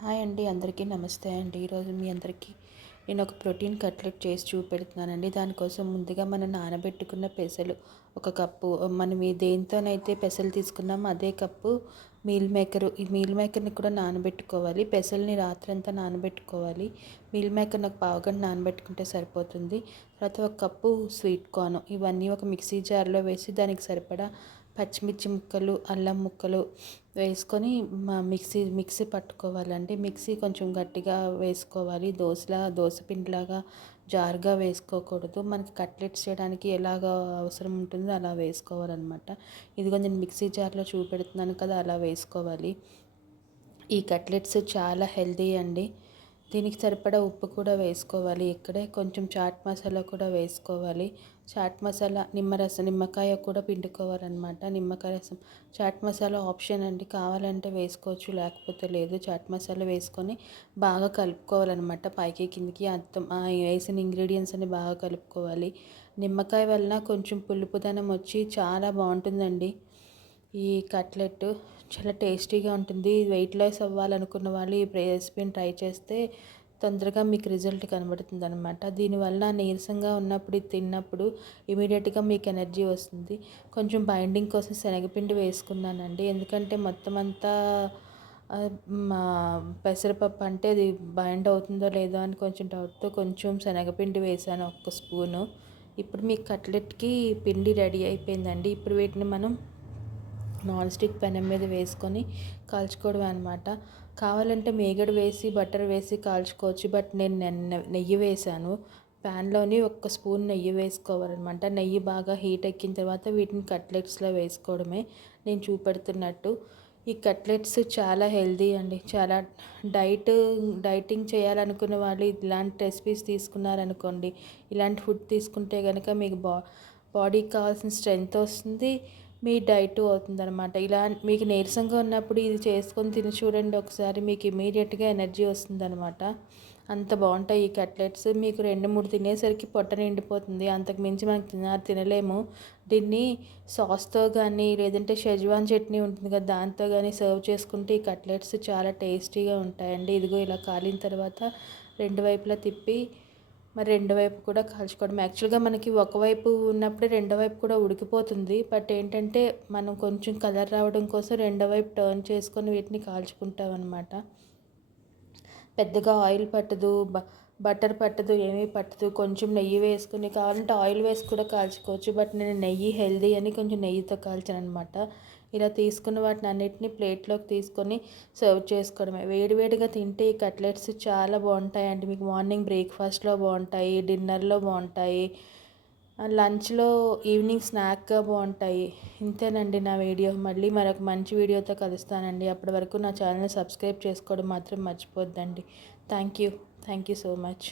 Hi అండి, అందరికీ నమస్తే అండి. ఈరోజు మీ అందరికీ నేను ఒక ప్రోటీన్ కట్లెట్ చేసి చూపెడుతున్నానండి. దానికోసం ముందుగా మనం నానబెట్టుకున్న పెసలు ఒక కప్పు, మనం దేనితోనైతే పెసలు తీసుకున్నామో అదే కప్పు ఈ మీల్ మేకర్ని కూడా నానబెట్టుకోవాలి. పెసల్ని రాత్రంతా నానబెట్టుకోవాలి. మీల్ మేకర్ని ఒక పావుగంట నానబెట్టుకుంటే సరిపోతుంది. తర్వాత ఒక కప్పు స్వీట్ కార్న్, ఇవన్నీ ఒక మిక్సీ జార్లో వేసి దానికి సరిపడా పచ్చిమిర్చి ముక్కలు, అల్లం ముక్కలు వేసుకొని మిక్సీ పట్టుకోవాలండి. మిక్సీ కొంచెం గట్టిగా వేసుకోవాలి. దోశ పిండిలాగా జారుగా వేసుకోకూడదు. మనకి కట్లెట్స్ చేయడానికి ఎలాగ అవసరం ఉంటుందో అలా వేసుకోవాలన్నమాట. ఇదిగో నేను మిక్సీ జార్లో చూపెడుతున్నాను కదా, అలా వేసుకోవాలి. ఈ కట్లెట్స్ చాలా హెల్తీ అండి. దీనికి సరిపడా ఉప్పు కూడా వేసుకోవాలి. ఇక్కడే కొంచెం చాట్ మసాలా కూడా వేసుకోవాలి. చాట్ మసాలా, నిమ్మకాయ కూడా పిండుకోవాలన్నమాట. నిమ్మకాయ రసం, చాట్ మసాలా ఆప్షన్ అండి, కావాలంటే వేసుకోవచ్చు, లేకపోతే లేదు. చాట్ మసాలా వేసుకొని బాగా కలుపుకోవాలన్నమాట. పైకి కిందికి అర్థం వేసిన ఇంగ్రీడియంట్స్ అన్ని బాగా కలుపుకోవాలి. నిమ్మకాయ వలన కొంచెం పులుపుదనం వచ్చి చాలా బాగుంటుందండి. ఈ కట్లెట్ చాలా టేస్టీగా ఉంటుంది. వెయిట్ లాస్ అవ్వాలనుకున్న వాళ్ళు ఈ రెసిపీని ట్రై చేస్తే తొందరగా మీకు రిజల్ట్ కనబడుతుంది అనమాట. దీనివల్ల నీరసంగా ఉన్నప్పుడు ఇది తిన్నప్పుడు ఇమీడియట్గా మీకు ఎనర్జీ వస్తుంది. కొంచెం బైండింగ్ కోసం శనగపిండి వేసుకున్నానండి, ఎందుకంటే మొత్తం అంతా మా పెసరపప్పు అంటే అది బైండ్ అవుతుందో లేదో అని కొంచెం డౌట్తో కొంచెం శనగపిండి వేసాను, ఒక్క స్పూను. ఇప్పుడు మీ కట్లెట్కి పిండి రెడీ అయిపోయిందండి. ఇప్పుడు వీటిని మనం నాన్ స్టిక్ పెనం మీద వేసుకొని కాల్చుకోవడం అనమాట. కావాలంటే మేగడ వేసి బటర్ వేసి కాల్చుకోవచ్చు, బట్ నేను నెయ్యి వేసాను. ప్యాన్లోని ఒక్క స్పూన్ నెయ్యి వేసుకోవాలన్నమాట. నెయ్యి బాగా హీట్ ఎక్కిన తర్వాత వీటిని కట్లెట్స్లో వేసుకోవడమే నేను చూపెడుతున్నట్టు. ఈ కట్లెట్స్ చాలా హెల్తీ అండి. చాలా డైటింగ్ చేయాలనుకున్న వాళ్ళు ఇలాంటి రెసిపీస్ తీసుకున్నారనుకోండి, ఇలాంటి ఫుడ్ తీసుకుంటే కనుక మీకు బాడీకి కావాల్సిన స్ట్రెంగ్త్ వస్తుంది, మీ డైట్ అవుతుందన్నమాట. ఇలా మీకు నీరసంగా ఉన్నప్పుడు ఇది చేసుకొని తిని చూడండి ఒకసారి, మీకు ఇమీడియట్గా ఎనర్జీ వస్తుందన్నమాట. అంత బాగుంటాయి ఈ కట్లెట్స్. మీకు 2-3 తినేసరికి పొట్ట నిండిపోతుంది. అంతకు మించి మనకు తినలేము. దీన్ని సాస్తో కానీ, లేదంటే షెజ్వాన్ చట్నీ ఉంటుంది కదా, దాంతో కానీ సర్వ్ చేసుకుంటే ఈ కట్లెట్స్ చాలా టేస్టీగా ఉంటాయండి. ఇదిగో ఇలా కాలిన తర్వాత రెండు వైపులా తిప్పి మరి రెండో వైపు కూడా కాల్చుకోవడం. యాక్చువల్గా మనకి ఒకవైపు ఉన్నప్పుడే రెండో వైపు కూడా ఉడికిపోతుంది, బట్ ఏంటంటే మనం కొంచెం కలర్ రావడం కోసం రెండో వైపు టర్న్ చేసుకొని వీటిని కాల్చుకుంటాం అనమాట. పెద్దగా ఆయిల్ పట్టదు, బటర్ పట్టదు, ఏమీ పట్టదు. కొంచెం నెయ్యి వేసుకుని, కావాలంటే ఆయిల్ వేసి కూడా కాల్చుకోవచ్చు, బట్ నేను నెయ్యి హెల్దీ అని కొంచెం నెయ్యితో కాల్చాను అనమాట. ఇలా తీసుకున్న వాటిని అన్నిటిని ప్లేట్లోకి తీసుకొని సర్వ్ చేసుకోవడమే. వేడివేడిగా తింటే ఈ కట్లెట్స్ చాలా బాగుంటాయండి. మీకు మార్నింగ్ బ్రేక్ఫాస్ట్లో బాగుంటాయి, డిన్నర్లో బాగుంటాయి, లంచ్లో, ఈవినింగ్ స్నాక్గా బాగుంటాయి. ఇంతేనండి నా వీడియో. మళ్ళీ మరొక మంచి వీడియోతో కలుస్తానండి. అప్పటి వరకు నా ఛానల్ని సబ్స్క్రైబ్ చేసుకోవడం మాత్రం మర్చిపోద్దండి. Thank you so much.